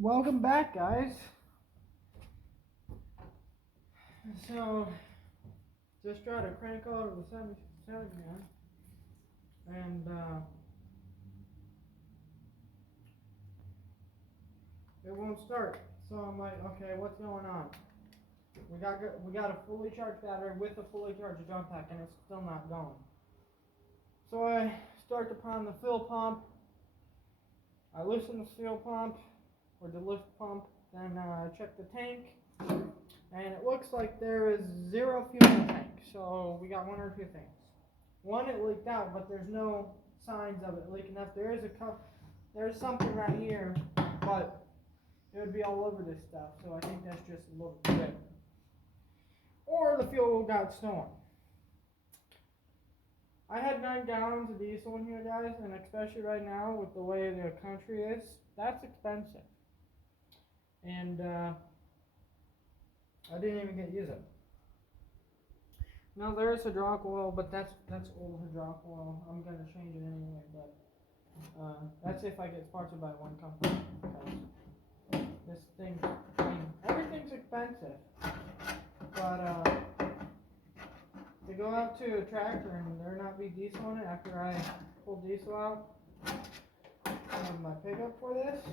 Welcome back, guys. So, just tried to crank out of the 77 again, and it won't start. So I'm like, okay, what's going on? We got a fully charged battery with a fully charged jump pack, and it's still not going. So I start to prime the fuel pump. I loosen the fuel pump or the lift pump, then check the tank. And it looks like there is zero fuel in the tank. So we got one or two things. One, it leaked out, but there's no signs of it leaking up. There's something right here, but it would be all over this stuff. So I think that's just a little bit. Or the fuel got stolen. I had 9 gallons of diesel in here, guys, and especially right now with the way the country is, that's expensive. And I didn't even get to use it. Now there is hydraulic oil, but that's old hydraulic oil. I'm gonna change it anyway, but that's if I get sponsored by one company. Because this thing, I mean, everything's expensive. But to go out to a tractor and there not be diesel in it after I pull diesel out of my pickup for this,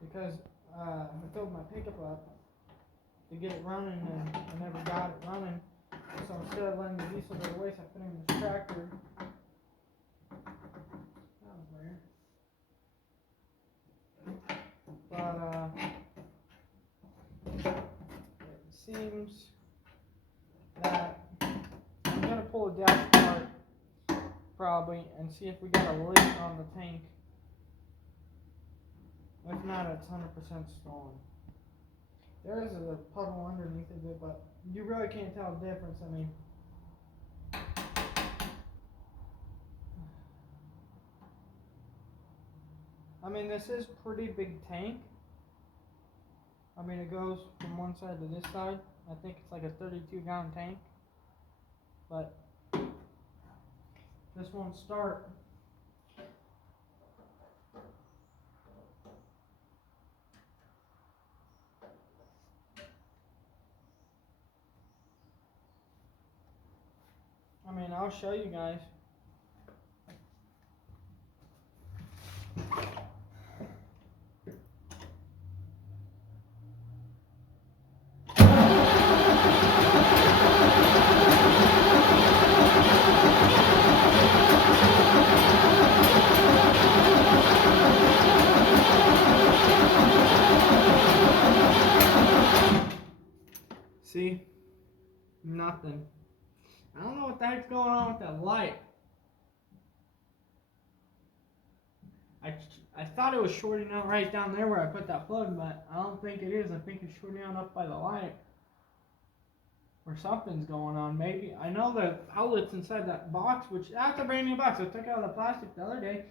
because I filled my pickup up to get it running and I never got it running. So instead of letting the diesel go to waste, I put it in this tractor. That was weird. But it seems that I'm gonna pull a dash apart probably and see if we got a leak on the tank. If not, it's 100% stolen. There is a puddle underneath of it, but you really can't tell the difference. I mean, this is pretty big tank. I mean, it goes from one side to this side. I think it's like a 32-gallon tank. But this won't start. I mean, I'll show you guys. See? Nothing. I don't know what the heck's going on with that light. I thought it was shorting out right down there where I put that plug, but I don't think it is. I think it's shorting out up by the light. Or something's going on, maybe. I know the outlet's inside that box, which that's a brand new box. I took out the plastic the other day.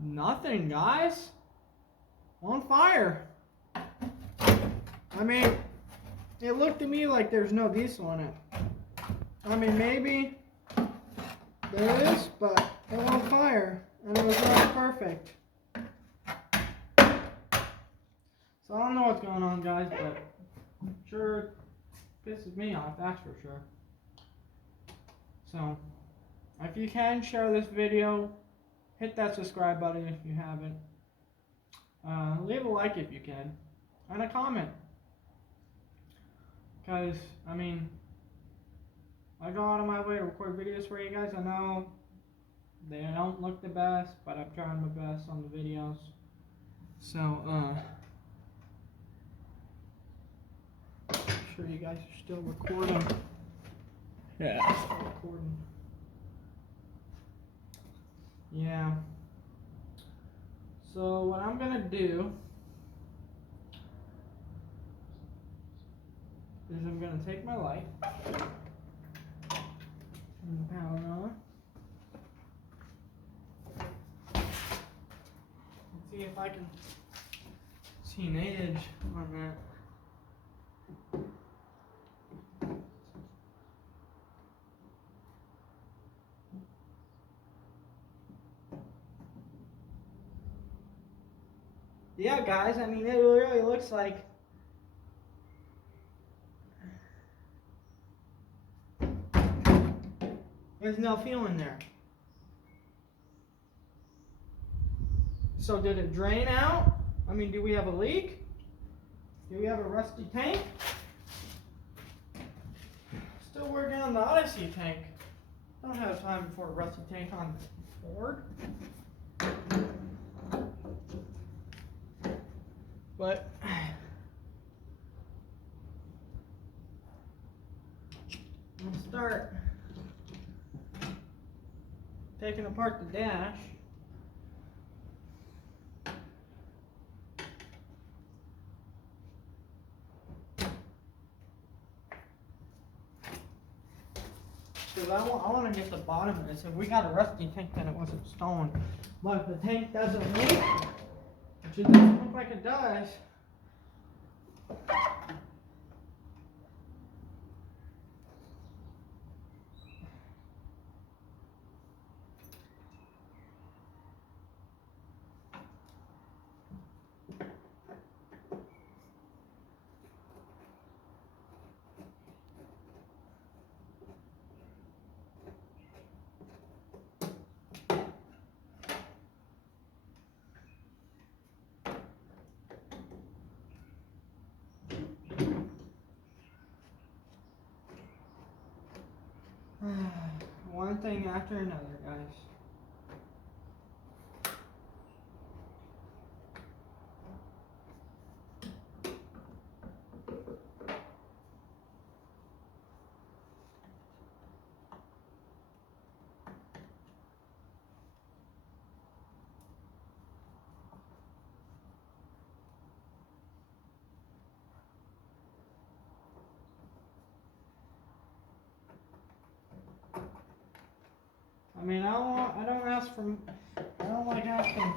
Nothing, guys. On fire. I mean, it looked to me like there's no diesel in it. I mean, maybe there is, but it was on fire, and it was not perfect. So I don't know what's going on, guys, but I'm sure it pisses me off, that's for sure. So, if you can, share this video. Hit that subscribe button if you haven't. Leave a like if you can. And a comment. Because, I mean, I go out of my way to record videos for you guys. I know they don't look the best, but I'm trying my best on the videos. So, make sure you guys are still recording. Yeah, still recording. Yeah. So what I'm gonna do is I'm gonna take my light and power it on. Let's see if I can see an edge on that. yeah, guys, I mean, it really looks like there's no fuel in there. So did it drain out? I mean, do we have a leak? Do we have a rusty tank? Still working on the Odyssey tank. Don't have time for a rusty tank on board. But we'll start taking apart the dash. Because I want to get the bottom of this. If we got a rusty tank, then it wasn't stolen. But if the tank doesn't leak, which it doesn't look like it does, one thing after another, guys. I mean, I don't like asking.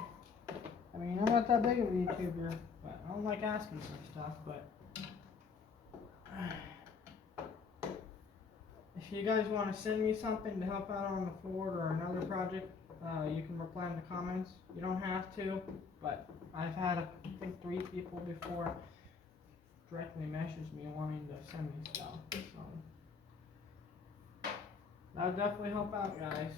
I mean, I'm not that big of a YouTuber, but I don't like asking for stuff. But if you guys want to send me something to help out on the Ford or another project, you can reply in the comments. You don't have to, but I've had, I think, 3 people before directly message me wanting to send me stuff. So that would definitely help out, guys.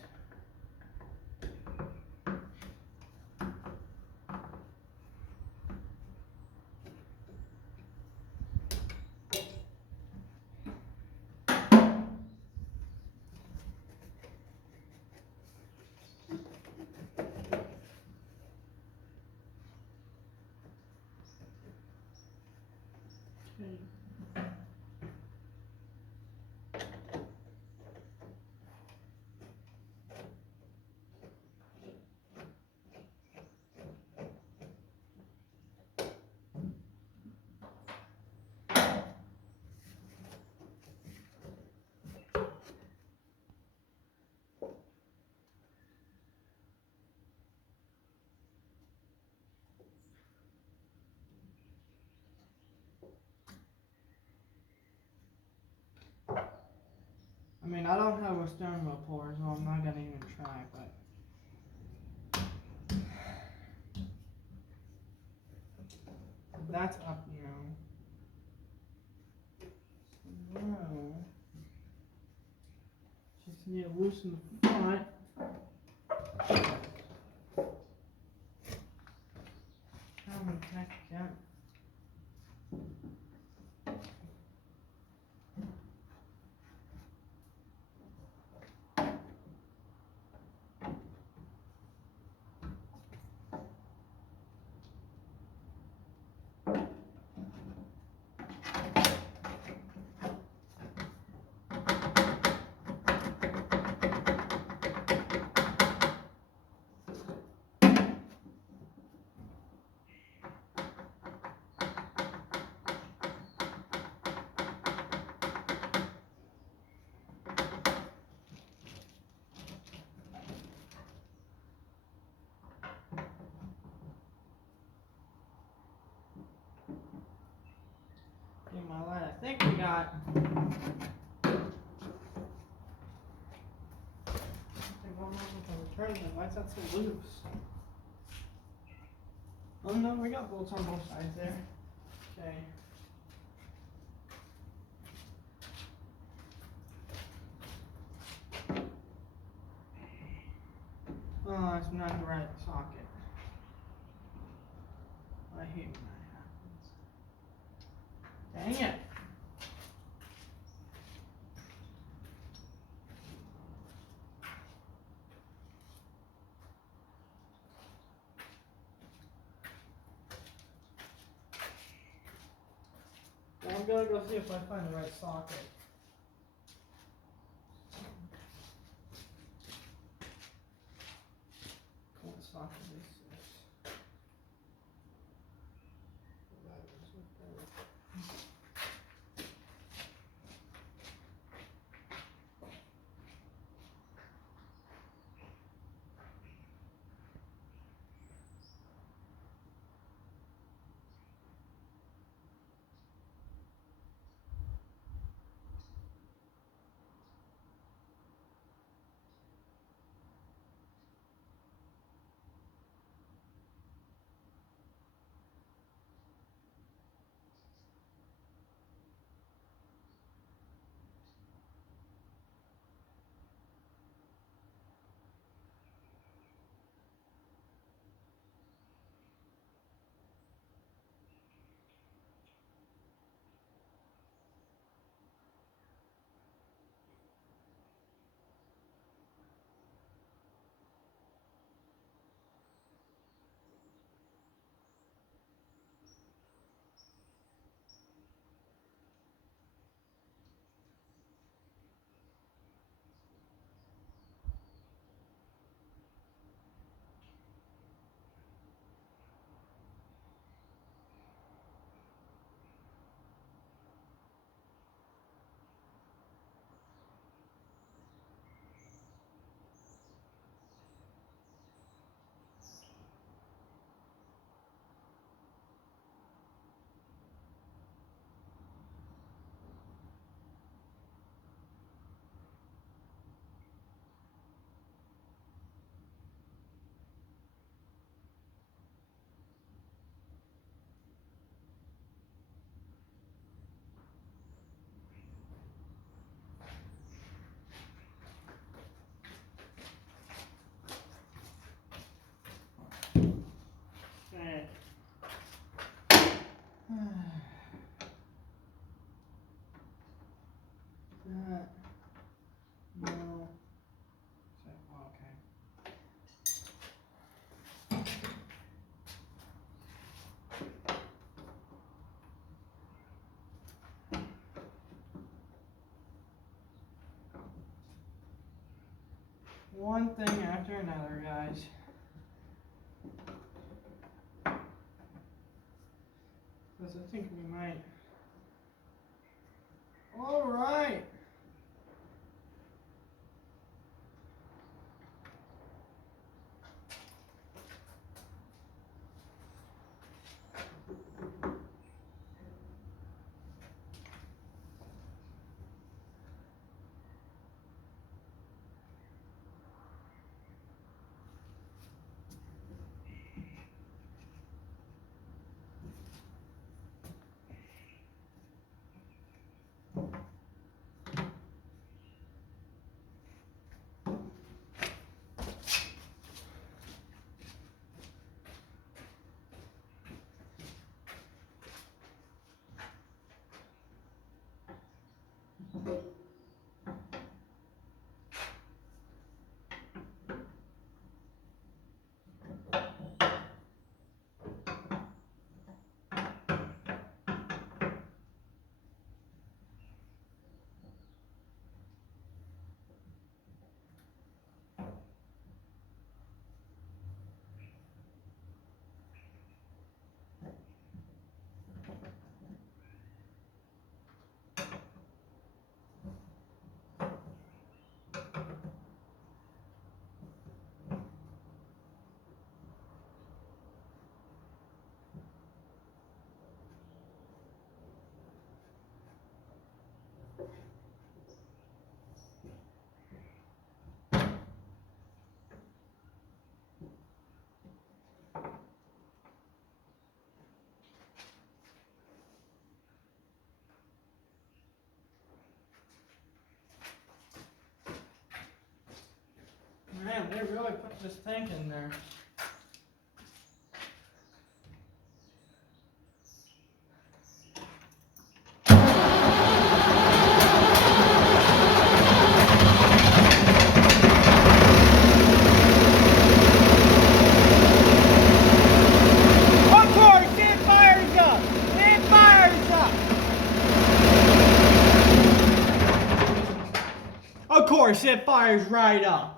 I mean, I don't have a stern wheel puller, so I'm not gonna even try, but that's up now. So now, just need to loosen the front. How many heck that? In my light, I think we got. Why is that so loose? Oh no, we got bolts on both sides there. Okay. Oh, it's not the right socket. I hate when that happens. Dang it. Well, I'm gonna go see if I find the right socket. What socket is this? Okay. That. No. Okay. One thing after another, guys. Because I think we might. All right. really put this tank in there. Of course, it fires up! It fires up! Of course, it fires right up.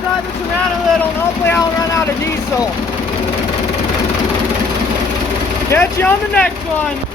Drive this around a little and hopefully I'll run out of diesel. Catch you on the next one.